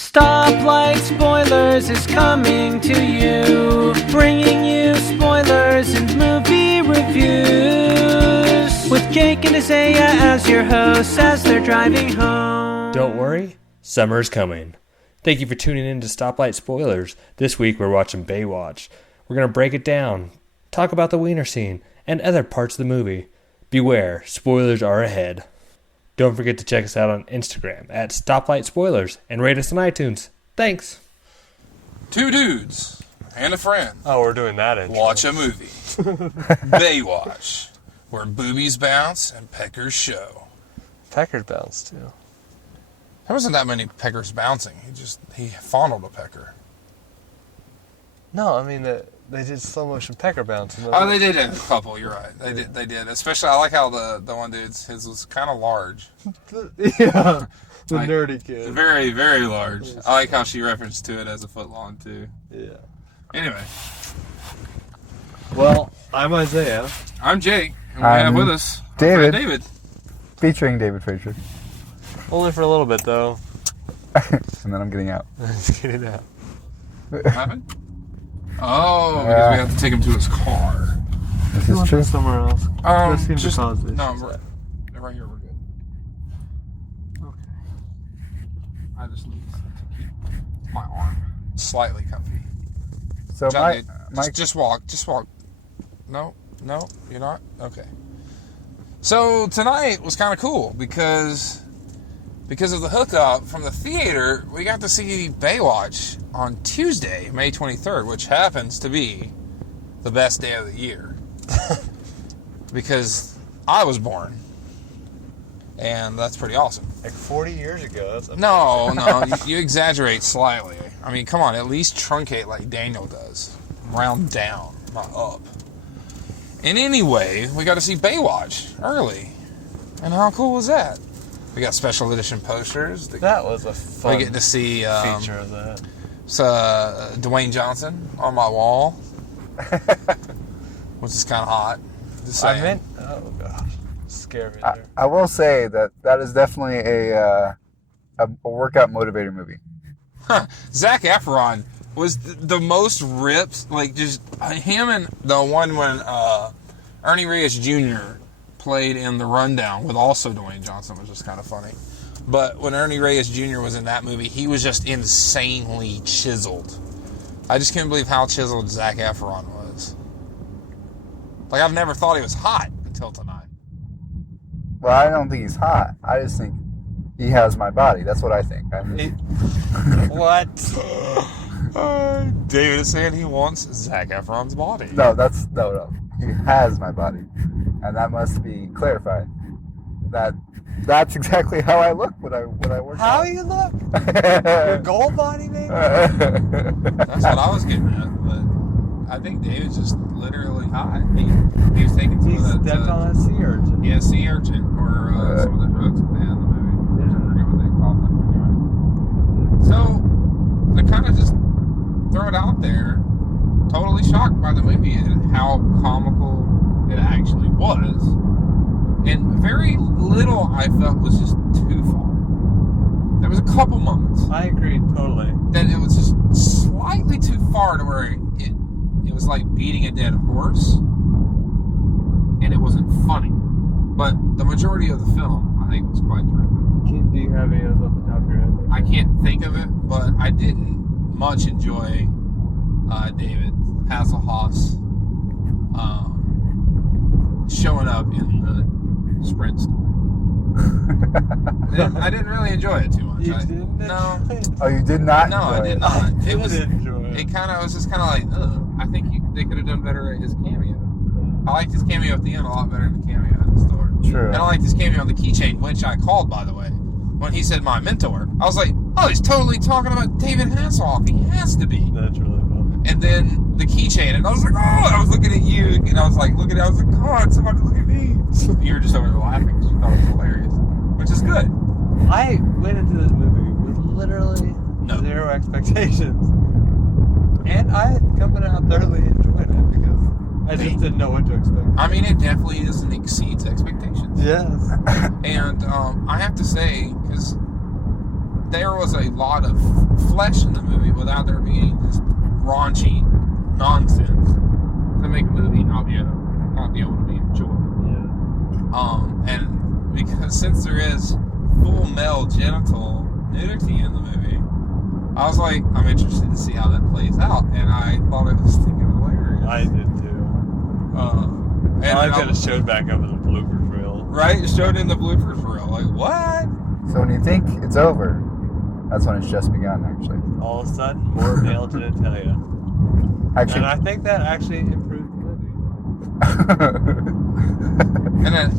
Stoplight Spoilers is coming to you, bringing you spoilers and movie reviews, with Jake and Isaiah as your hosts as they're driving home. Don't worry, summer's coming. Thank you for tuning in to Stoplight Spoilers. This week we're watching Baywatch. We're going to break it down, talk about the wiener scene, and other parts of the movie. Beware, spoilers are ahead. Don't forget to check us out on Instagram at StoplightSpoilers and rate us on iTunes. Thanks. Two dudes and a friend Oh, we're doing that intro. watch a movie. Baywatch, where boobies bounce and peckers show. Peckers bounce too. There wasn't that many peckers bouncing. He fondled a pecker. No, I mean they did slow motion pecker bounce. Oh, they did a couple. You're right. They did. Especially, I like how the one dude's his was kind of large. Yeah, the like, nerdy kid. Very, very large. I like how she referenced to it as a foot long too. Yeah. Anyway, Well, I'm Isaiah. I'm Jake, and we have with us our David. friend David. Featuring David Frazier. Only for a little bit though. And then I'm getting out. Just kidding out. What happened? Oh, because we have to take him to his car. This is true. Somewhere else. Just no, right here we're good. Okay. I just need to keep my arm slightly comfy. So John, my just walk. No, you're not? Okay. So tonight was kind of cool because of the hookup from the theater, we got to see Baywatch on Tuesday, May 23rd, which happens to be the best day of the year. Because I was born. And that's pretty awesome. Like 40 years ago. That's No, you exaggerate slightly. I mean, come on, at least truncate like Daniel does. Round down, not up. And anyway, we got to see Baywatch early. And how cool was that? We got special edition posters. That was a fun We get to see feature of that. Dwayne Johnson on my wall, which is kind of hot. Just saying. Oh gosh, scare me there. I will say that is definitely a workout motivator movie. Zac Efron was the most ripped, like just him and the one when Ernie Reyes Jr. played in The Rundown with also Dwayne Johnson, which was kind of funny. But when Ernie Reyes Jr. was in that movie, he was just insanely chiseled. I just can't believe how chiseled Zac Efron was. Like, I've never thought he was hot until tonight. Well, I don't think he's hot. I just think he has my body. That's what I think. What? David is saying he wants Zac Efron's body. No. He has my body, and that must be clarified. That's exactly how I look when I work How out. you look? Your gold body, maybe? That's what I was getting at, but I think David's just literally high. He was taking some He of that. stepped on a sea urchin. Yeah, sea urchin, or some of the drugs that they had in the movie. I forget what they called them. Anyway. So, to kind of just throw it out there, totally shocked by the movie and how comical it actually was. And very little I felt was just too far. There was a couple moments I agree totally. that it was just slightly too far to where it was like beating a dead horse, and it wasn't funny. But the majority of the film, I think, was quite terrific. Do you have any of those off the top of your head? I can't think of it, but I didn't much enjoy David Hasselhoff's showing up in the sprint story. I didn't really enjoy it too much. You didn't? No. Oh, you did not? No, I enjoy did it? not. It was just kind of like, ugh. I think they could have done better at his cameo. I liked his cameo at the end a lot better than the cameo at the store. True. And I liked his cameo on the keychain, which I called, by the way. When he said my mentor, I was like, oh, he's totally talking about David Hasselhoff. He has to be. That's really fun. And then the keychain, and I was like, oh, I was looking at you, and I was like, I was like, God, somebody look at me. You were just over there laughing because you thought it was hilarious, which is good. I went into this movie with literally zero expectations. And I, coming out, thoroughly enjoyed it because I just didn't know what to expect. I mean, it definitely exceeds expectations. Yes. And I have to say, because there was a lot of flesh in the movie without there being just raunchy nonsense to make a movie not be able to be enjoyed. Yeah. And because since there is full male genital nudity in the movie, I was like, I'm interested to see how that plays out, and I thought it was freaking hilarious. I did too. And I like that it showed back up in the bloopers reel. Right? It showed in the bloopers reel. Like, what? So when you think it's over, that's when it's just begun, actually. All of a sudden, more male genitalia. Actually, And I think that actually improved the movie.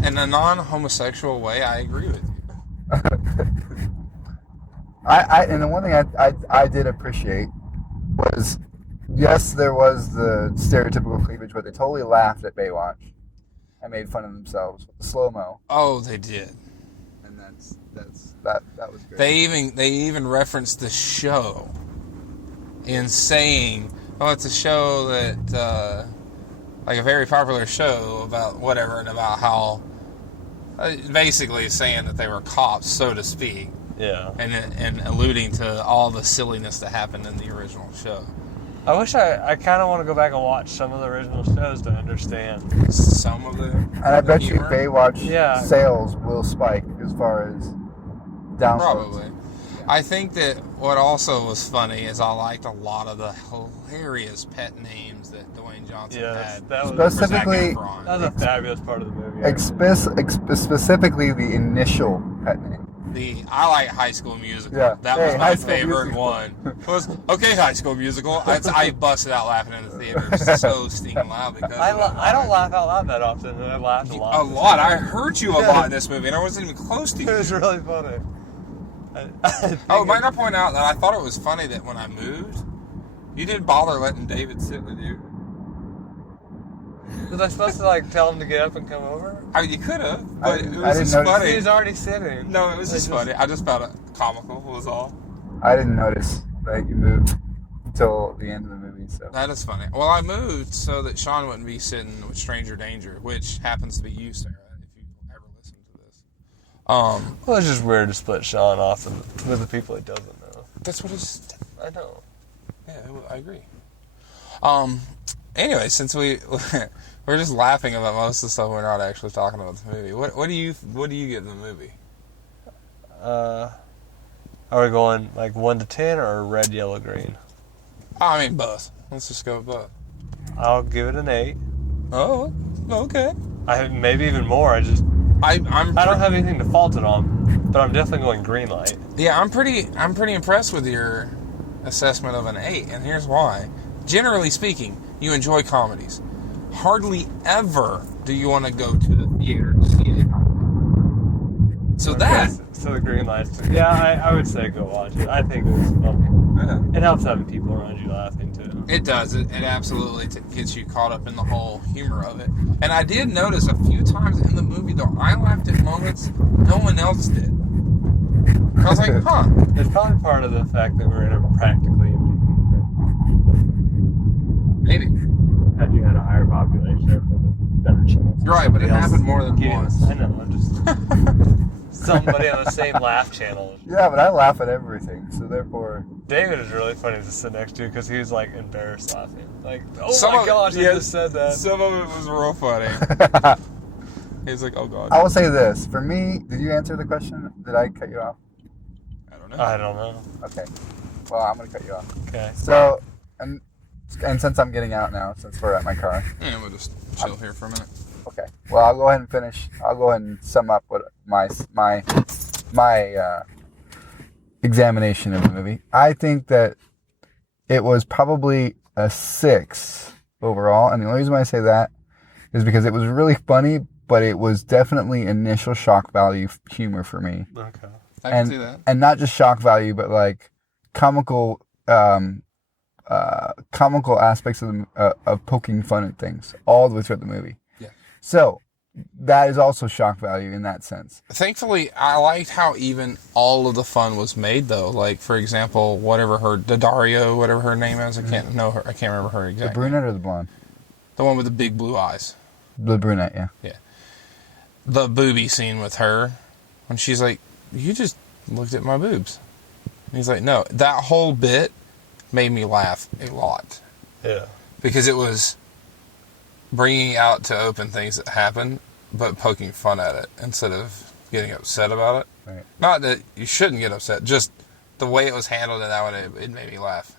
In a non-homosexual way, I agree with you. and the one thing I did appreciate was, yes, there was the stereotypical cleavage, but they totally laughed at Baywatch and made fun of themselves with the slow-mo. Oh, they did. And that was great. They even referenced the show in saying, "Oh, it's a show that like a very popular show about whatever, and about how basically saying that they were cops, so to speak." Yeah. And alluding to all the silliness that happened in the original show. I wish I kind of want to go back and watch some of the original shows to understand. Some of the And I bet you humor. Baywatch sales will spike as far as downloads. Probably. I think that what also was funny is I liked a lot of the hilarious pet names that Dwayne Johnson had. That was, for Zac Specifically- Efron. that was a fabulous part of the movie. Specifically the initial pet name. I like High School Musical. Yeah. That Hey, was my High School favorite Musical. one. Was okay, High School Musical. I busted out laughing in the theater so stinking loud because I don't laugh out loud that often, and I laughed a lot. a lot. I heard you a lot in this movie, and I wasn't even close to It you. was really funny. Oh, might I point out that I thought it was funny that when I moved, you didn't bother letting David sit with you. Was I supposed to tell him to get up and come over? I mean, you could have, I but it didn't was just notice. funny. He was already sitting. No, it was just funny. I just found it comical, was all. I didn't notice that you moved until the end of the movie. So That is funny. Well, I moved so that Sean wouldn't be sitting with Stranger Danger, which happens to be you, Sarah, if you ever listen to this. Well, it's just weird to split Sean off with the people he doesn't know. That's what he's... I know. Yeah, I agree. Anyway, since we're just laughing about most of the stuff, we're not actually talking about the movie. What do you give the movie? Are we going 1 to 10 or red, yellow, green? I mean, both. Let's just go with both. I'll give it an 8. Oh, okay. Maybe even more. I don't have anything to fault it on, but I'm definitely going green light. Yeah, I'm pretty impressed with your assessment of an 8, and here's why. Generally speaking, you enjoy comedies. Hardly ever do you want to go to the theater to see a comedy. So So the green lights. Yeah, I would say go watch it. I think it was funny. Yeah. It helps having people around you laughing too. It does. It absolutely gets you caught up in the whole humor of it. And I did notice a few times in the movie, though, I laughed at moments no one else did. I was like, huh. It's probably part of the fact that we're in a practically empty. Maybe. Had you had a higher population, there would have been a better chance. You're right, but it happened more than once. I know. I'm just somebody on the same laugh channel. yeah, but I laugh at everything, so therefore. David is really funny to sit next to because he was embarrassed laughing. Oh Some my of- gosh, yeah, I just said that. Some of it was real funny. He's like, oh god. I will say this. For me, did you answer the question? Did I cut you off? I don't know. I don't know. Okay. Well, I'm going to cut you off. Okay. So, and since I'm getting out now, since we're at my car. Yeah, we'll just chill here for a minute. Okay. Well, I'll go ahead and finish. I'll go ahead and sum up what my examination of the movie. I think that it was probably a 6 overall, and the only reason why I say that is because it was really funny, but it was definitely initial shock value humor for me, Okay. I can see that. and not just shock value, but comical aspects of poking fun at things all the way throughout the movie. Yeah. So that is also shock value in that sense. Thankfully, I liked how even all of the fun was made, though. Like, for example, whatever her name is, I can't know her. I can't remember her The exactly. brunette or the blonde? The one with the big blue eyes. The brunette, yeah. Yeah. The booby scene with her, when she's like, "You just looked at my boobs." And he's like, no, that whole bit made me laugh a lot. Yeah. Because it was bringing out to open things that happened, but poking fun at it instead of getting upset about it. Right. Not that you shouldn't get upset, just the way it was handled in that one, it made me laugh.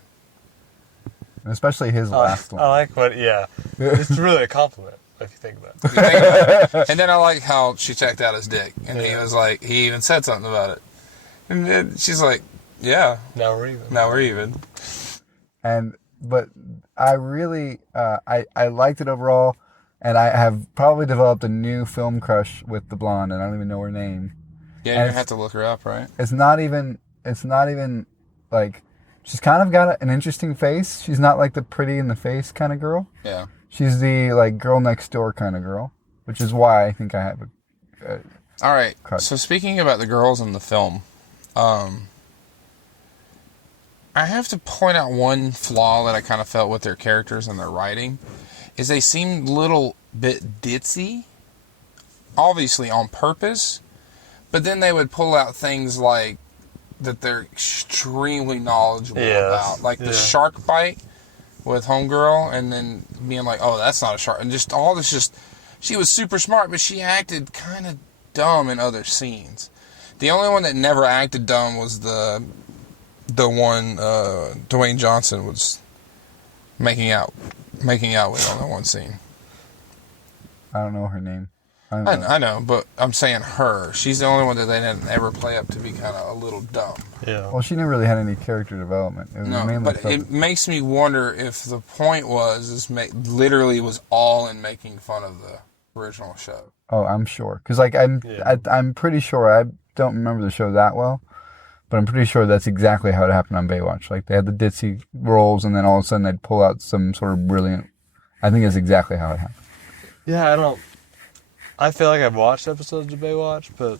Especially his last one. I like what, yeah. It's really a compliment, if you think about it. You think about it. And then I like how she checked out his dick. And he was like, he even said something about it. And then she's like, yeah. Now we're even. But I really, I liked it overall. And I have probably developed a new film crush with the blonde, and I don't even know her name. Yeah, you're going to have to look her up, right? It's not even like, she's kind of got an interesting face. She's not like the pretty in the face kind of girl. Yeah. She's the like girl next door kind of girl, which is why I think I have a All right. crush. So speaking about the girls in the film, I have to point out one flaw that I kind of felt with their characters and their writing, is they seemed a little bit ditzy, obviously on purpose, but then they would pull out things like that they're extremely knowledgeable about, like the shark bite with Homegirl, and then being like, oh, that's not a shark, and just all this, just, she was super smart, but she acted kind of dumb in other scenes. The only one that never acted dumb was the one Dwayne Johnson was making out with on that one scene. I don't know her name. I know, but I'm saying her. She's the only one that they didn't ever play up to be kind of a little dumb. Yeah. Well, she never really had any character development. It was No, but it makes me wonder if the point literally was all in making fun of the original show. Oh, I'm sure. Because like I'm pretty sure, I don't remember the show that well, but I'm pretty sure that's exactly how it happened on Baywatch. Like they had the ditzy roles, and then all of a sudden they'd pull out some sort of brilliant. I think that's exactly how it happened. Yeah, I feel like I've watched episodes of Baywatch, but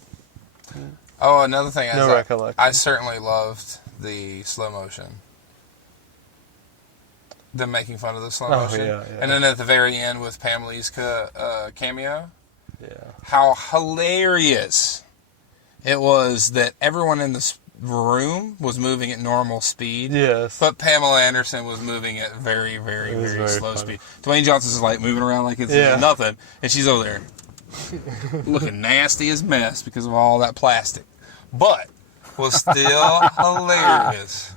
Oh, another thing. no recollection. I certainly loved the slow motion. Them making fun of the slow motion. Yeah. And then at the very end with Pamela's cameo. Yeah. How hilarious it was that everyone in this room was moving at normal speed. Yes. But Pamela Anderson was moving at very, very, very, very slow funny. speed. Dwayne Johnson's like moving around like it's nothing. And she's over there looking nasty as mess because of all that plastic. But was still hilarious.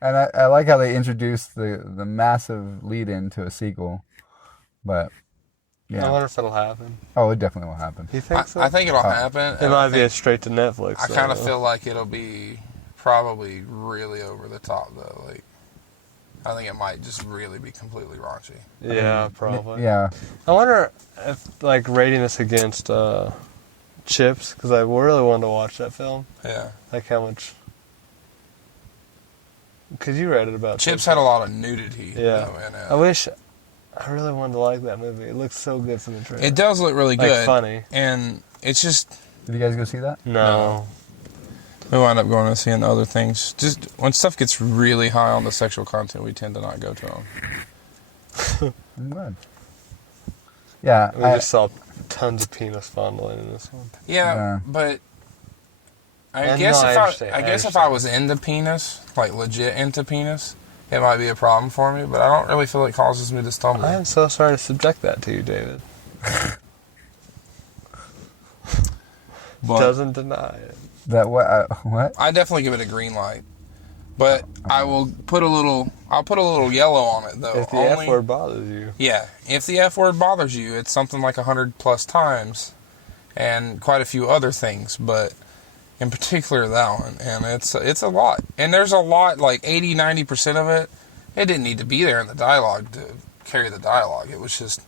And I like how they introduced the massive lead-in to a sequel. But, yeah. I wonder if it'll happen. Oh, it definitely will happen. You think so? I think it'll happen. It might be straight to Netflix. I kind of feel like it'll be probably really over the top, though. Like, I think it might just really be completely raunchy. Yeah, probably. Yeah. I wonder if, like, rating this against Chips, because I really wanted to watch that film. Yeah. Like, how much... Because you read it about Chips had a lot of nudity. Yeah. Though, I really wanted to like that movie. It looks so good from the trailer. it does look really good. Like, funny. And it's just... Did you guys go see that? No. We wind up going and seeing other things. Just when stuff gets really high on the sexual content, we tend to not go to them. I'm glad. Yeah. We just saw tons of penis fondling in this one. Yeah. But I guess if I was into penis, like legit into penis, it might be a problem for me. But I don't really feel it causes me to stumble. I am so sorry to subject that to you, David. But doesn't deny it. That what? I definitely give it a green light. But I will put a little. I'll put a little yellow on it though. If the F word bothers you. Yeah, if the F word bothers you, it's something like 100+ times, and quite a few other things, but in particular that one, and it's a lot. And there's a lot, like 80-90% of it. It didn't need to be there in the dialogue to carry the dialogue. It was just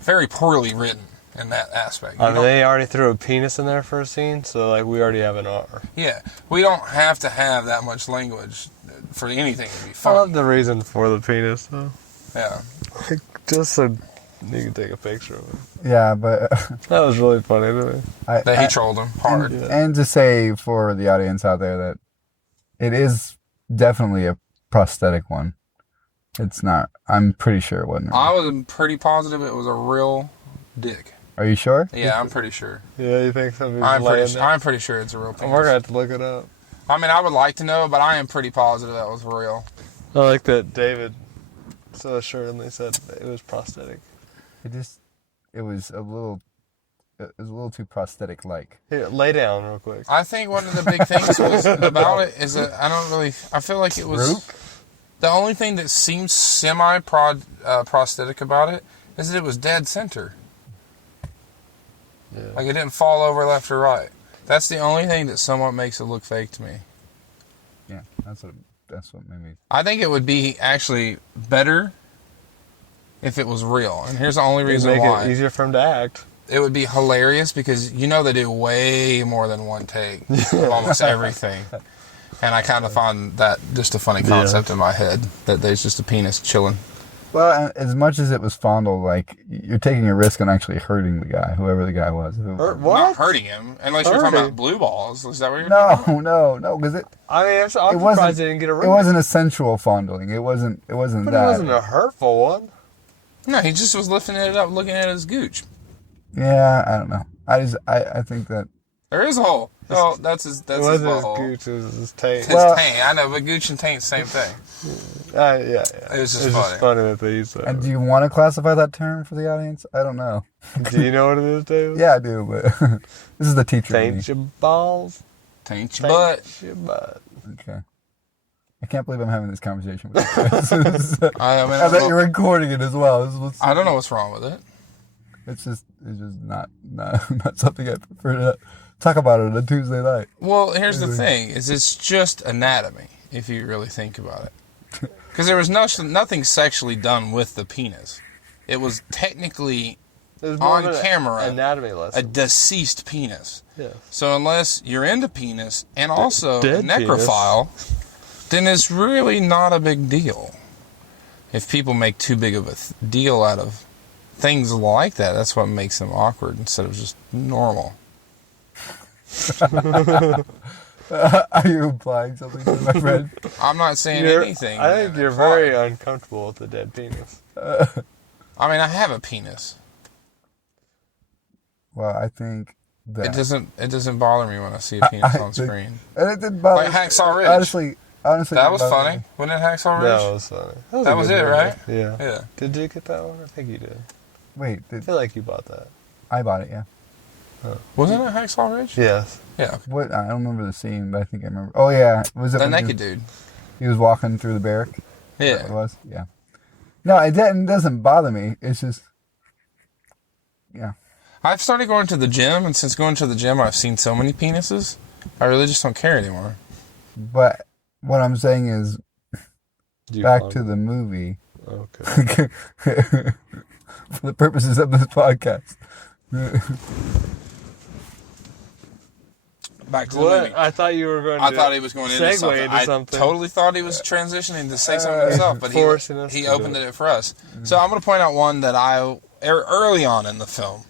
very poorly written in that aspect. I mean, they already threw a penis in there for a scene, so like we already have an R. Yeah, we don't have to have that much language for anything to be I fun. love the reason for the penis, though. Yeah. Like, just so you can take a picture of it. Yeah, but That was really funny to me. That he trolled him hard. And to say for the audience out there that it is definitely a prosthetic one. It's not. I'm pretty sure it wasn't. I was pretty positive it was a real dick. Are you sure? Yeah, I'm pretty sure. Yeah, you think so? I'm pretty sure it's a real penis. We're going to have to look it up. I mean, I would like to know, but I am pretty positive that was real. I like that David so assuredly said it was prosthetic. It was a little too prosthetic-like. Here, lay down real quick. I think one of the big things was about it is that I feel like it was the only thing that seemed prosthetic about it is that it was dead center. Yeah. Like it didn't fall over left or right. That's the only thing that somewhat makes it look fake to me. Yeah, that's what made me. I think it would be actually better if it was real. And here's the only reason It'd make why. it easier for him to act. It would be hilarious because they do way more than one take of almost everything. And I kind of find that just a funny concept in my head, that there's just a penis chilling. Well, as much as it was fondled, like, you're taking a risk on actually hurting the guy, whoever the guy was. What? Not hurting him, unless you're talking about blue balls. Is that what you're talking about? No, because I'm surprised they didn't get a remake. It wasn't a sensual fondling. It wasn't But that. it wasn't a hurtful one. No, he just was lifting it up, looking at his gooch. Yeah, I don't know. I think that There is a hole. Oh, that's his It wasn't his butthole. gooch, it was his taint. His taint. I know, but gooch and taint's the same thing. Yeah. It was just It's funny. just funny that they used that. And do you want to classify that term for the audience? I don't know. Do you know what it is, David? Yeah, I do, but this is the teacher. in me. Taint your balls. Taint your butt. Taint your butt. Okay. I can't believe I'm having this conversation with you guys. I mean, I bet you're recording it as well. I don't know what's wrong with it. It's just not something I prefer to talk about it on a Tuesday night. Well, here's the thing: is it's just anatomy if you really think about it. Because there was nothing sexually done with the penis. It was technically It was more on of an camera anatomy a lesson. deceased penis. Yeah. So unless you're into penis and also dead necrophile, then it's really not a big deal. If people make too big of a deal out of things like that, that's what makes them awkward instead of just normal. Are you implying something to my friend? I'm not saying anything. I think you're very uncomfortable with the dead penis. I mean, I have a penis. Well, I think that It doesn't bother me when I see a penis on screen. And it didn't bother Like Hacksaw Ridge. Honestly, That it was bother funny. me. Wasn't it Hacksaw Ridge? That was funny. That was it, right? Yeah. Yeah. Did you get that one? I think you did. Wait, I feel like you bought that. I bought it? Yeah. Wasn't it Hacksaw Ridge? Yes. Yeah. What? I don't remember the scene, but I think I remember. Oh yeah, was it The when naked dude. he was walking through the barrack? It Yeah. was. Yeah. No, it doesn't bother me. It's just, yeah. I've started going to the gym, and since going to the gym, I've seen so many penises. I really just don't care anymore. But what I'm saying is, You back found to it. the movie, Okay. for the purposes of this podcast. Back to the What? movie. I thought you were going to I thought he was going into segue something. into I something. totally thought he was transitioning to say something himself, but Forcing us he to opened do it for us. So I'm going to point out one that early on in the film,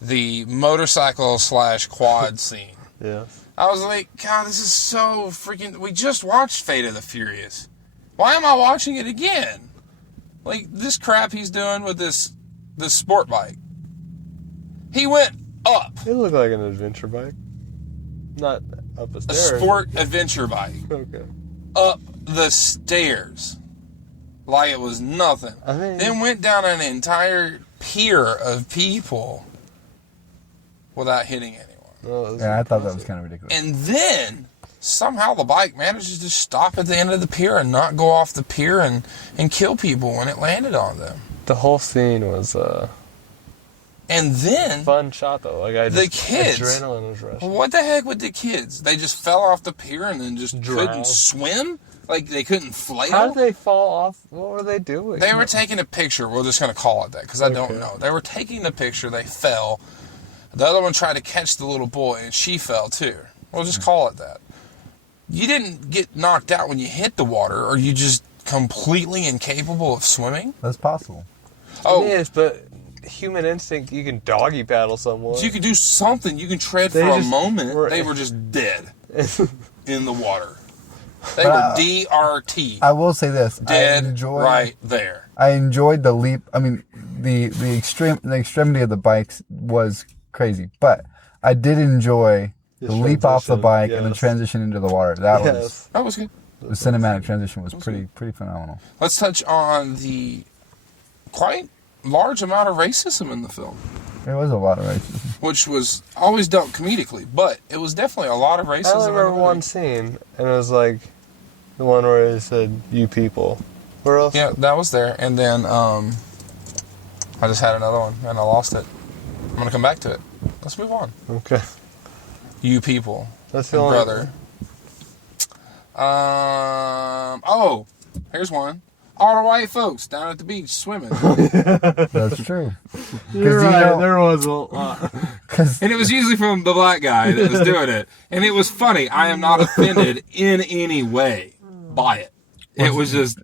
the motorcycle / quad scene. Yeah. I was like, God, this is so freaking... We just watched Fate of the Furious. Why am I watching it again? Like, this crap he's doing with this sport bike. He went up. It looked like an adventure bike. Not up a A stairs. sport adventure bike. Okay. Up the stairs. Like it was nothing. I mean- Then went down an entire pier of people without hitting anyone. No, it was Yeah, I thought that was impressive. kind of ridiculous. And then somehow the bike manages to stop at the end of the pier and not go off the pier and kill people when it landed on them. The whole scene was And then, fun shot though. Like The kids. adrenaline was rushing. what the heck with the kids? They just fell off the pier and then just Drowned. couldn't swim? Like they couldn't flail? How did they fall off? What were they doing? They were taking a picture. We're just going to call it that because I don't Okay. know. They were taking the picture. They fell. The other one tried to catch the little boy, and she fell too. We'll just call it that. You didn't get knocked out when you hit the water. Are you just completely incapable of swimming? That's possible. Oh, It is, but human instinct, you can doggy paddle someone. so you can do something. You can tread They for a just moment. were- They were just dead in the water. They were DRT. I will say this: Dead right there. I enjoyed the leap. I mean, the extremity of the bikes was crazy, but I did enjoy the leap off the bike and the yes. transition into the water. That was That was good. the cinematic transition was pretty phenomenal. Let's touch on the quite large amount of racism in the film, There was a lot of racism. which was always dealt comedically, but it was definitely a lot of racism. I only in the remember movie. one scene, and it was like the one where he said, "You people." Where else? Yeah, that was there, and then I just had another one, and I lost it. I'm gonna come back to it. Let's move on. Okay. You people, That's the and only brother. Oh, here's one. All the white folks down at the beach swimming, That's true. You're you right. know- There was a lot. Because and it was usually from the black guy that was doing it, and it was funny. I am not offended in any way by it. It was just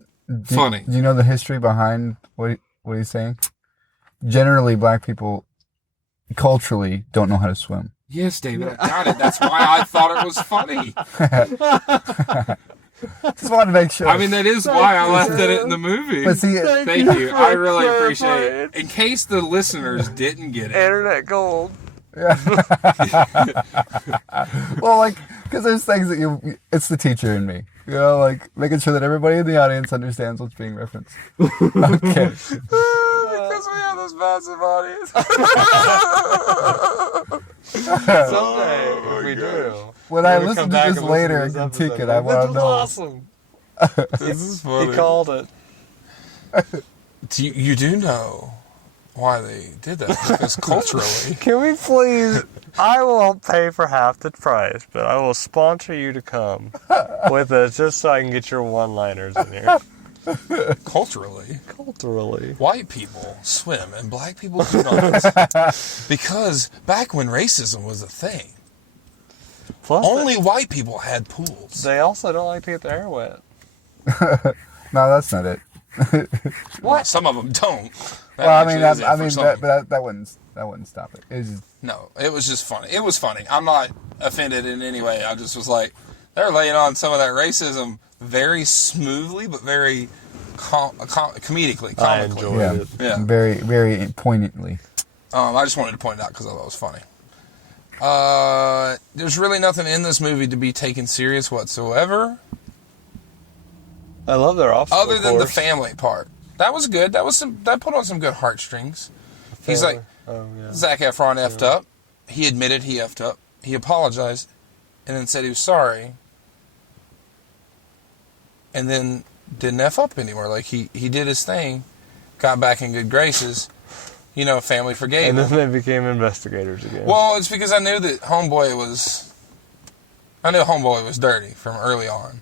funny. Do you know the history behind what he's saying? Generally, black people culturally don't know how to swim. Yes, David, I got it. That's why I thought it was funny. Just wanted to make sure. I mean, that is why I left it in the movie. but see, Thank you. I really appreciate it. In case the listeners didn't get it. Internet gold. well, like, because there's things that it's the teacher in me. You know, like, making sure that everybody in the audience understands what's being referenced. Okay. Because we have this massive audience. Someday, if we do. When I we'll listen come to back this and later listen and to this critique it, episode. I want This to was know. awesome. This is funny. He called it. You do know why they did that. Because culturally. Can we please? I will pay for half the price, but I will sponsor you to come with us just so I can get your one-liners in here. Culturally. Culturally. White people swim and black people do not. Because back when racism was a thing, Plus, only white people had pools. they also don't like to get their hair wet. No, that's not it. Well, some of them don't. That Well, I actually mean, is it for that some. wouldn't stop it. It's just, No, it was just funny. It was funny. I'm not offended in any way. I just was like, they're laying on some of that racism very smoothly, but very comedically, comically. I enjoyed yeah, it. Yeah. very, very poignantly. I just wanted to point it out because I thought it was funny. There's really nothing in this movie to be taken serious whatsoever, I love their obstacle other than the course. family part. That was good. That put on some good heartstrings. He's like, Oh, yeah. Zac Efron effed up. He admitted he effed up. He apologized, and then said he was sorry, and then didn't F up anymore. Like, he did his thing, got back in good graces. You know, family forgave And him. then they became investigators again. Well, it's because I knew that Homeboy was dirty from early on.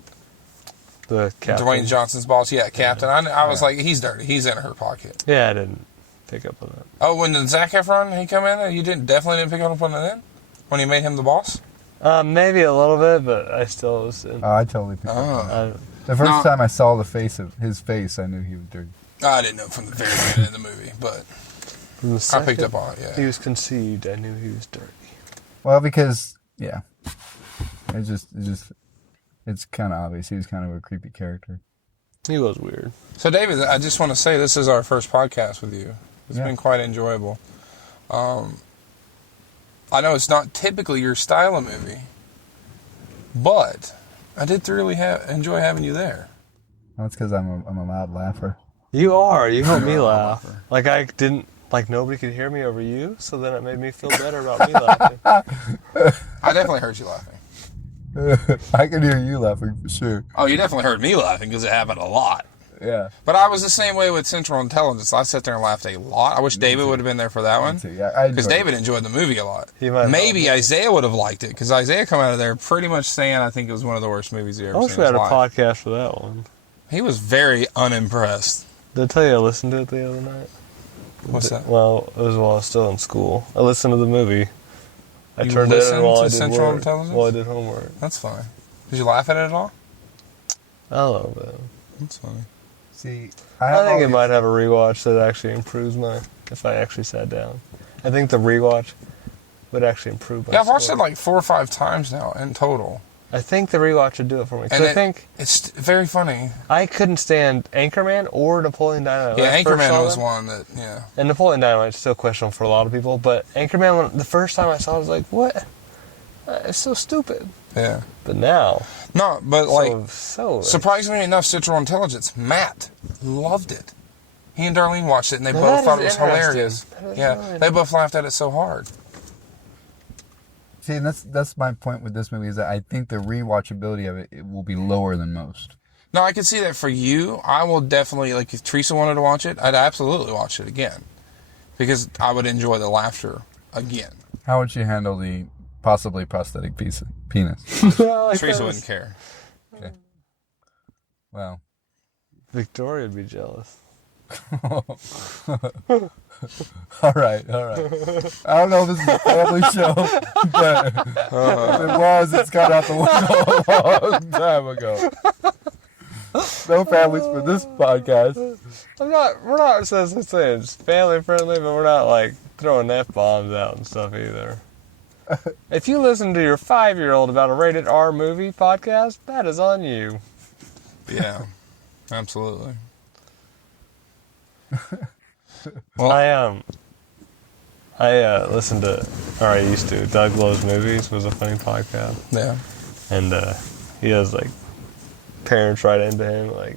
the captain. Dwayne Johnson's boss, yeah, captain. I was like, he's dirty. He's in her pocket. Yeah, I didn't pick up on that. Oh, when did Zac Efron, he come in? You definitely didn't pick up on it then? When he made him the boss? Maybe a little bit, but I still was. I totally picked up on Oh. it. The first No. time I saw his face, I knew he was dirty. I didn't know from the very beginning of the movie, but From the I second picked up on it, he yeah. was conceived, I knew he was dirty. Well, because it's kind of obvious. He was kind of a creepy character. He was weird. So, David, I just want to say this is our first podcast with you. It's Yeah. been quite enjoyable. I know it's not typically your style of movie, but I did thoroughly enjoy having you there. That's because I'm a loud laugher. You are. You helped me laugh. Like I didn't. Like nobody could hear me over you, so then it made me feel better about me laughing. I definitely heard you laughing. I can hear you laughing for sure. Oh, you definitely heard me laughing because it happened a lot. Yeah. But I was the same way with Central Intelligence. I sat there and laughed a lot. I wish David would have been there for that one. So, yeah, I Because enjoyed David enjoyed the movie a lot. He might have. Maybe Isaiah would have liked it because Isaiah come out of there pretty much saying I think it was one of the worst movies he ever I wish seen we in had his a life. podcast for that one. He was very unimpressed. Did I tell you I listened to it the other night? What's that? Well, it was while I was still in school. I listened to the movie. I You turned it listened in while to I did Central work. Intelligence? While I did homework. That's fine. Did you laugh at it at all? A little bit. That's funny. See, I think it might have a rewatch that actually improves if I actually sat down. I think the rewatch would actually improve my Yeah, I've watched it score. like 4 or 5 times now in total. I think the rewatch would do it for me. 'Cause And I think it's very funny. I couldn't stand Anchorman or Napoleon Dynamite. When Yeah, I first Anchorman saw was them. one that, yeah. And Napoleon Dynamite is still questionable for a lot of people, but Anchorman, the first time I saw it, I was like, what? It's so stupid. Yeah. But now, No, but like, so surprisingly enough, Central Intelligence, Matt loved it. He and Darlene watched it, and they Now both that thought is it was interesting. hilarious. That is Yeah, really they both laughed at it so hard. See, and that's my point with this movie is that I think the rewatchability of it will be lower than most. No, I can see that for you. I will definitely, like, if Teresa wanted to watch it, I'd absolutely watch it again. Because I would enjoy the laughter again. How would she handle the possibly prosthetic penis? Teresa wouldn't care. Okay. Well. Victoria would be jealous. All right. I don't know if this is a family show, but if it was, it's got out the window a long time ago. No families for this podcast. We're not saying it's family friendly, but we're not like throwing F-bombs out and stuff either. If you listen to your 5-year-old about a rated R movie podcast, that is on you. Yeah, absolutely. Well, I listened to, or I used to, Doug Lowe's Movies was a funny podcast. Yeah. And he has like parents write into him like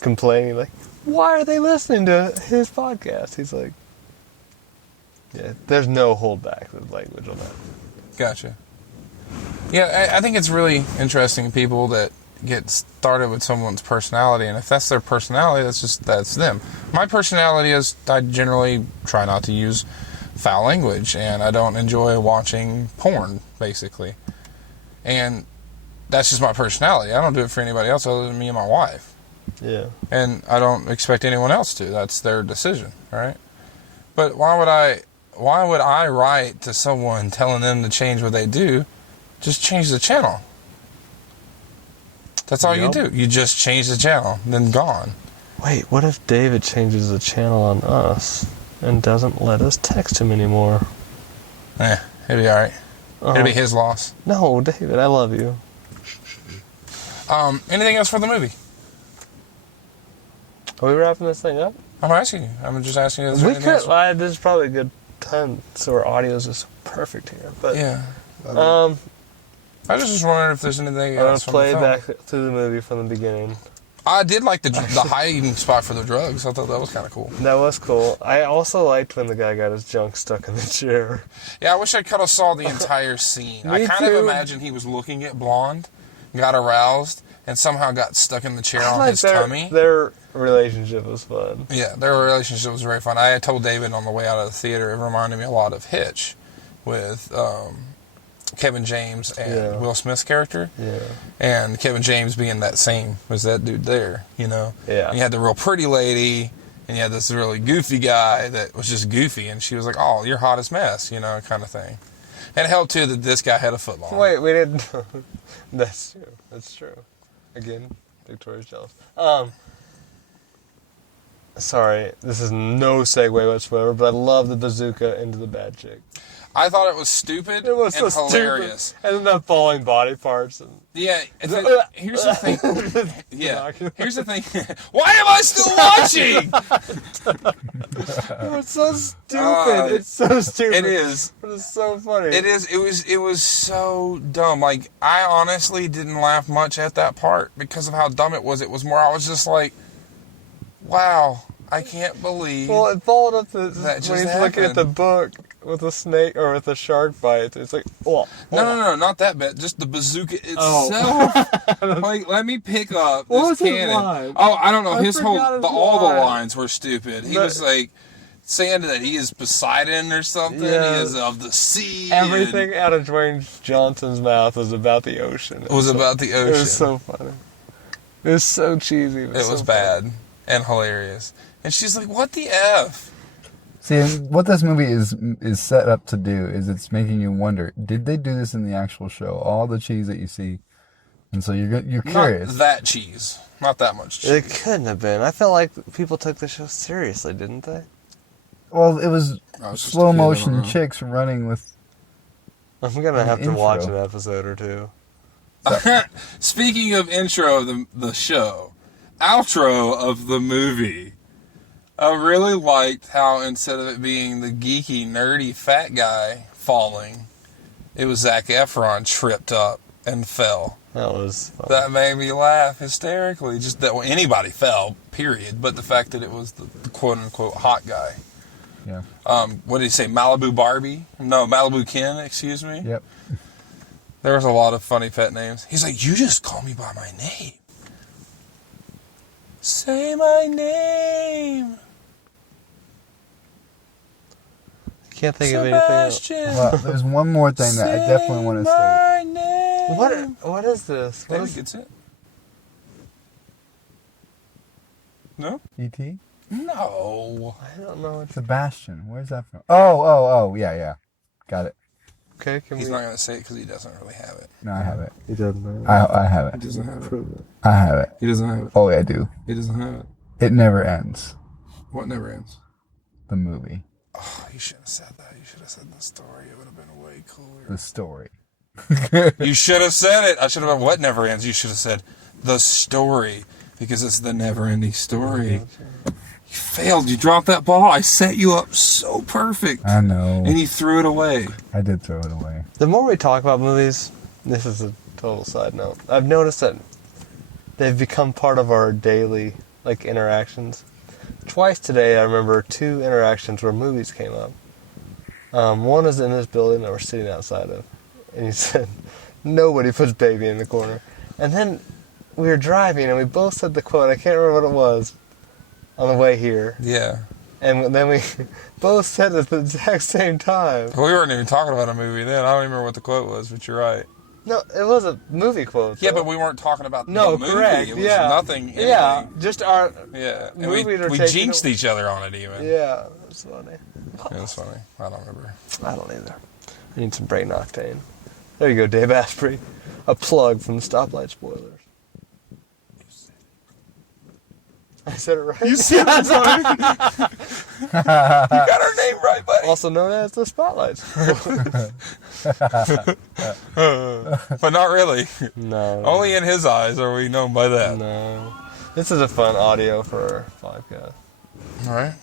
complaining like, why are they listening to his podcast? He's like, yeah, there's no holdback with language on that. Gotcha. Yeah, I think it's really interesting people that get started with someone's personality, and if that's their personality, that's them. My personality is I generally try not to use foul language, and I don't enjoy watching porn, basically. And that's just my personality. I don't do it for anybody else other than me and my wife. Yeah. And I don't expect anyone else to. That's their decision, right? But why would I write to someone telling them to change what they do? Just change the channel. That's all you do. You just change the channel, then gone. Wait, what if David changes the channel on us and doesn't let us text him anymore? It'll be alright. It'll be his loss. No, David, I love you. Anything else for the movie? Are we wrapping this thing up? I'm asking you. I'm just asking you. This is probably a good time, so our audio is just perfect here. But Yeah. I was just wondering if there's anything want else to from the play film. back through the movie from the beginning. I did like the hiding spot for the drugs. I thought that was kind of cool. That was cool. I also liked when the guy got his junk stuck in the chair. Yeah, I wish I could have saw the entire scene. I Me kind of too. imagine he was looking at Blonde, got aroused, and somehow got stuck in the chair on his tummy. Their relationship was fun. Yeah, their relationship was very fun. I had told David on the way out of the theater, it reminded me a lot of Hitch with Kevin James and Will Smith's character. Yeah. And Kevin James being that same was that dude there, you know? Yeah. And you had the real pretty lady, and you had this really goofy guy that was just goofy, and she was like, oh, you're hot as mess, you know, kind of thing. And it helped, too, that this guy had a foot long. Wait, we didn't... That's true. That's true. Again, Victoria's jealous. Sorry, this is no segue whatsoever, but I love the bazooka into the bad chick. I thought it was stupid It was and so hilarious. stupid. And then the falling body parts. And Yeah, here's the thing. Yeah, here's the thing. Why am I still watching? it's so stupid. It's so stupid. It is. But it's so funny. It is. It was so dumb. Like, I honestly didn't laugh much at that part because of how dumb it was. It was more, I was just like, wow, I can't believe. Well, it followed up that when just he's happened. looking at the book with a snake or with a shark bite. It's like, oh. No, not that bad. Just the bazooka itself. Oh. Like, let me pick up What this was his cannon. line? Oh, I don't know. I His whole, forgot his all the line. lines were stupid. He was like saying that he is Poseidon or something. Yeah. He is of the sea. Everything out of Dwayne Johnson's mouth was about the ocean. It was about the ocean. It was so funny. It was so cheesy. It was bad and hilarious. And she's like, what the F? See, what this movie is set up to do is it's making you wonder, did they do this in the actual show? All the cheese that you see. And so you're curious. Not that cheese. Not that much cheese. It couldn't have been. I felt like people took the show seriously, didn't they? Well, it was just slow a kid, I don't motion know. chicks running with... I'm going to have to intro. watch an episode or two. Speaking of intro of the show, outro of the movie, I really liked how instead of it being the geeky, nerdy, fat guy falling, it was Zac Efron tripped up and fell. That was fun. That made me laugh hysterically. Just that anybody fell, period. But the fact that it was the quote-unquote hot guy. Yeah. What did he say? Malibu Barbie? No, Malibu Ken, excuse me. Yep. There was a lot of funny pet names. He's like, you just call me by my name. Say my name. I can't think of anything else. Well, there's one more thing that I definitely want to say. What is this? What David is, gets it. No? E.T.? No. I don't know. Sebastian. Where's that from? Oh. Yeah. Got it. Okay, can He's we... not going to say it because he doesn't really have it. No, I have it. He doesn't know. I have He it. doesn't have it. I have it. He doesn't have it. Oh, yeah, I do. He doesn't have it. It never ends. What never ends? The movie. Oh, you should have said that. You should have said the story. It would have been way cooler. The story. You should have said it. I should have. What never ends? You should have said the story because it's the never-ending story. You failed. You dropped that ball. I set you up so perfect. I know. And you threw it away. I did throw it away. The more we talk about movies, this is a total side note. I've noticed that they've become part of our daily interactions. Twice today, I remember 2 interactions where movies came up. One is in this building that we're sitting outside of, and he said, "Nobody puts baby in the corner." And then we were driving, and we both said the quote. I can't remember what it was on the way here. Yeah. And then we both said it at the exact same time. We weren't even talking about a movie then. I don't even remember what the quote was, but you're right. No, it was a movie quote. Yeah, though. but we weren't talking about the movie. Correct. It was yeah. nothing. Anything. Yeah, just our Yeah. And movies are we taken jinxed each other on it even. Yeah, that's funny. It was funny. I don't remember. I don't either. I need some brain octane. There you go, Dave Asprey. A plug from the Stoplight Spoilers. I said it right. You said it right. You got our name right, buddy. Also known as the Spotlight Spoilers. But not really. No. Only in his eyes are we known by that. No. This is a fun audio for our podcast. All right.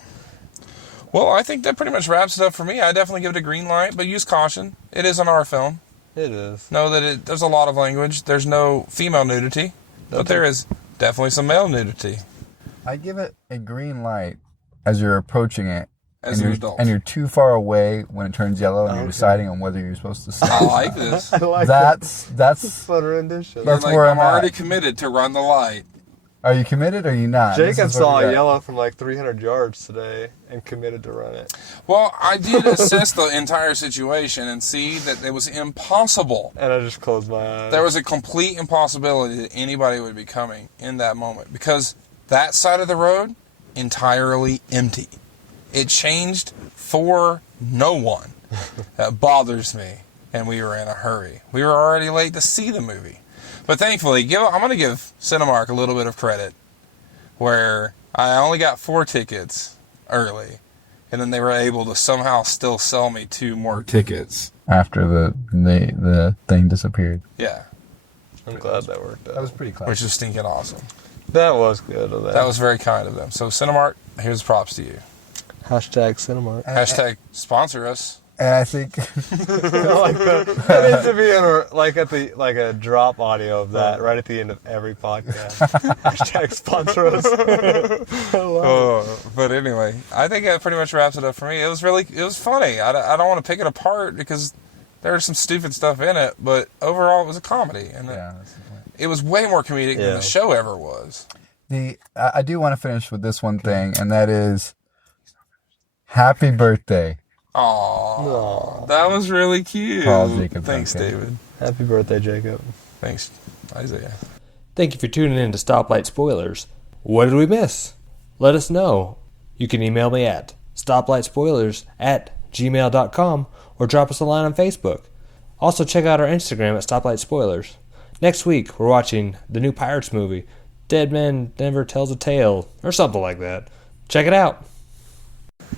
Well, I think that pretty much wraps it up for me. I definitely give it a green light, but use caution. It is an R film. It is. Know that there's a lot of language. There's no female nudity, but there is definitely some male nudity. I give it a green light as you're approaching it. As an adult. And you're too far away when it turns yellow and you're deciding on whether you're supposed to stop. I like this. I like That's fun rendition. That's Like, where I'm I'm already at. committed to run the light. Are you committed or are you not? This Jacob is where saw we're a at. yellow from 300 yards today and committed to run it. Well, I did assess the entire situation and see that it was impossible. And I just closed my eyes. There was a complete impossibility that anybody would be coming in that moment because that side of the road, entirely empty. It changed for no one. That bothers me. And we were in a hurry. We were already late to see the movie. But thankfully, I'm going to give Cinemark a little bit of credit, where I only got 4 tickets early, and then they were able to somehow still sell me 2 more tickets. After the thing disappeared. Yeah, I'm glad that worked out. That was pretty clever. which is stinking awesome. That was good of that. That was very kind of them. So Cinemark, here's props to you. Hashtag Cinemark. Hashtag sponsor us. And I think I like that. That needs to be in a drop audio of that right at the end of every podcast. Hashtag sponsor us. I love it. But anyway, I think that pretty much wraps it up for me. It was funny. I don't want to pick it apart because there's some stupid stuff in it, but overall it was a comedy, and yeah, that's the point. it was way more comedic than the show ever was. I do want to finish with this one thing, and that is happy birthday. Aww, that was really cute. Paul Jacob Thanks, Duncan. David. Happy birthday, Jacob. Thanks, Isaiah. Thank you for tuning in to Stoplight Spoilers. What did we miss? Let us know. You can email me at stoplightspoilers@gmail.com or drop us a line on Facebook. Also check out our Instagram at Stoplight Spoilers. Next week, we're watching the new Pirates movie, Dead Man Never Tells a Tale, or something like that. Check it out.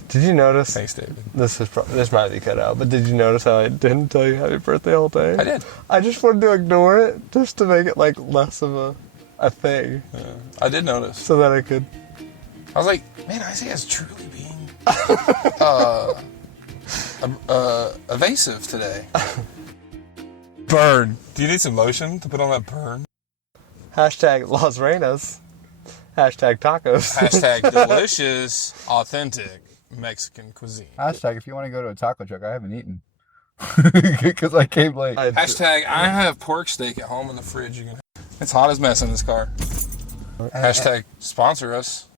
Did you notice? Thanks, David. This might be cut out, but did you notice how I didn't tell you happy birthday all day? I did. I just wanted to ignore it just to make it less of a thing, I did notice. so that I could. I was like, man, Isaiah's truly being evasive today. Burn. Do you need some lotion to put on that burn? Hashtag Las Reinas. Hashtag tacos. Hashtag delicious, authentic Mexican cuisine. Hashtag if you want to go to a taco truck, I haven't eaten. Because I came late. Hashtag I have pork steak at home in the fridge. It's hot as mess in this car. Hashtag sponsor us.